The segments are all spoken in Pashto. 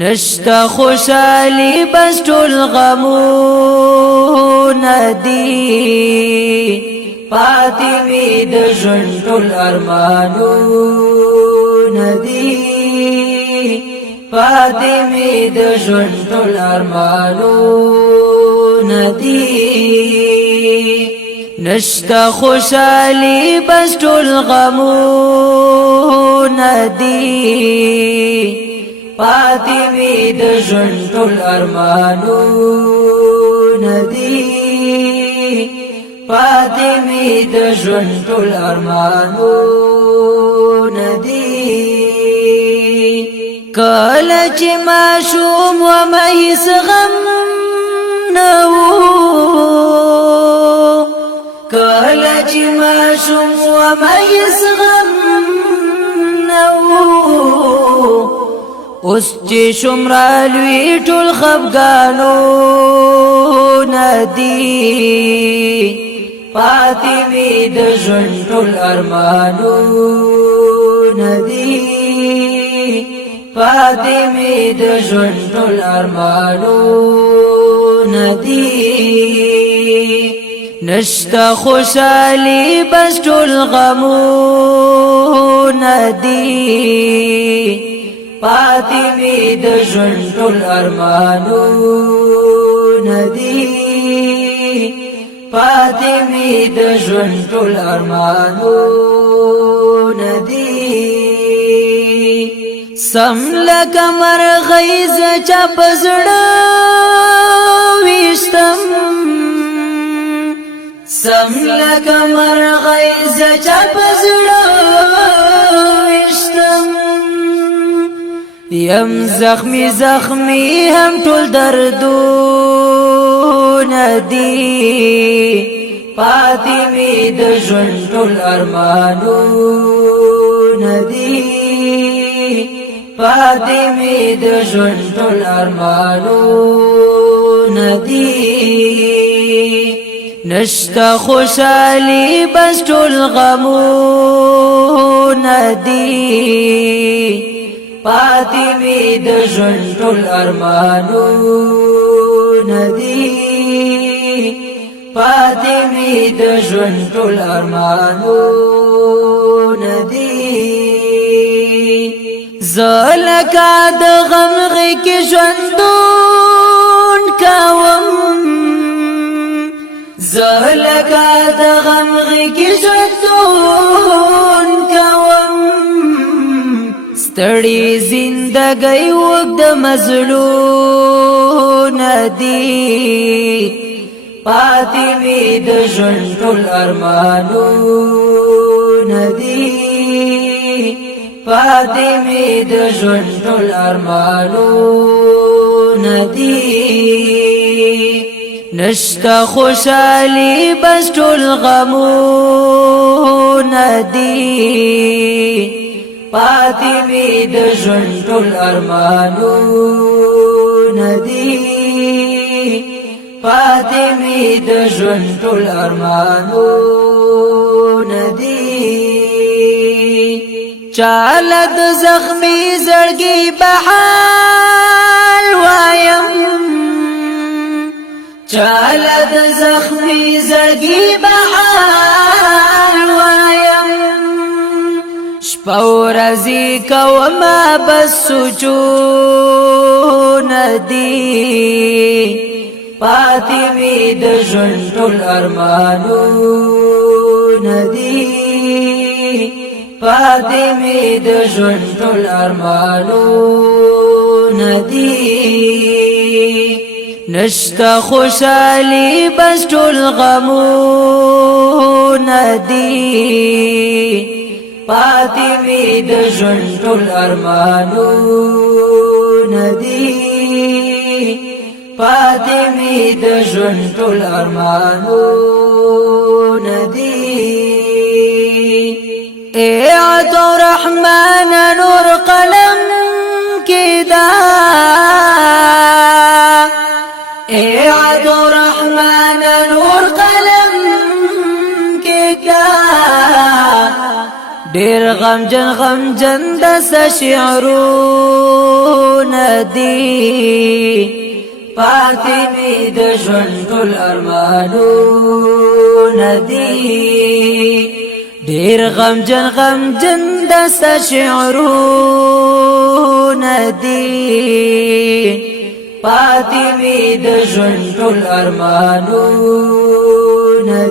نشتا خوشالی بس ټول غمونه دي پاتې وي د ژوند ټول ارمانونه دي پاتې وي د ژوند ټول ارمانونه دي نشتا خوشالی بس ټول غمونه دي پاتې وي د ژوند ټول ارمانونه دي پاتې وي د ژوند ټول ارمانونه دي کله چې ماشوم و مې غم نه وو کله چې ماشوم و مې غم نه وو اوس چې شمرا لوی ټول خفګانونه دي پاتې وي د ژوند ټول ارمانونه دي پاتې وي د ژوند ټول ارمانونه دي نشتا خوشالي بس ټول غمونه دي پاتې وي د ژوند ټول ارمانونه دي پاتې وي د ژوند ټول ارمانونه دي سم لکه مرغۍ زه چا په زړه ویشتم سم لکه مرغۍ زه چا په زړه ویشتم یم زخمی زخمی هم ټول دردونه دي پاتې وي د ژوند ټول ارمانونه دي پاتې وي د ژوند ټول ارمانونه دي نشتا خوشالي بس ټول غمونه دي پاتې وي د ژوند ټول ارمانونه دي پاتې وي د ژوند ټول ارمانونه دي زه لکه د غم غېږ کې ژوندون کوم زه لکه د غم غېږ کې ژوندون کوم ستړي زندګۍ وګد مزلونه دي پاتې وي د ژوند ټول ارمانونه دي پاتې وي د ژوند ټول ارمانونه دي نشتا خوشالي بس ټول غمونه دي پاتې وي د ژوند ټول ارمانونه دي پاتې وي د ژوند ټول ارمانونه دي چاله د زخمي زړګي بحال وایم چاله د زخمي زړګي بحال وایم شپه ورځې کومه بس سوچونه دي پاتې وي د ژوند ټول ارمانونه دي پاتې وي د ژوند ټول ارمانونه دي نشتا خوشالي بس ټول غمونه دي پاتې وي د ژوند ټول ارمانونه دي پاتې وي د ژوند ټول ارمانونه دي اے عطا رحمان نور قلم کدا اے عطا رحمان نور قلم کدا ډېر غم جن دس شعرونه دي فاطمه د ژوند ټول ارمانونه دي ډېر غم جن دس شعرونه دي فاطمه د ژوند ټول ارمانونه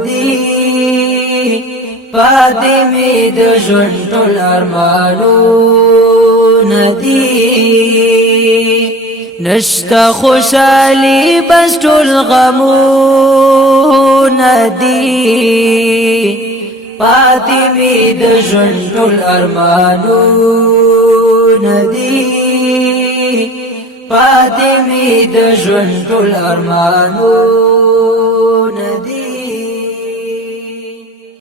دي فاطمه د ژوند ټول ارمانونه دي نشتا خوشالي بس ټول غمونه دي فاطمه د ژوند ټول ارمانونه دي فاطمه د ژوند ټول ارمانونه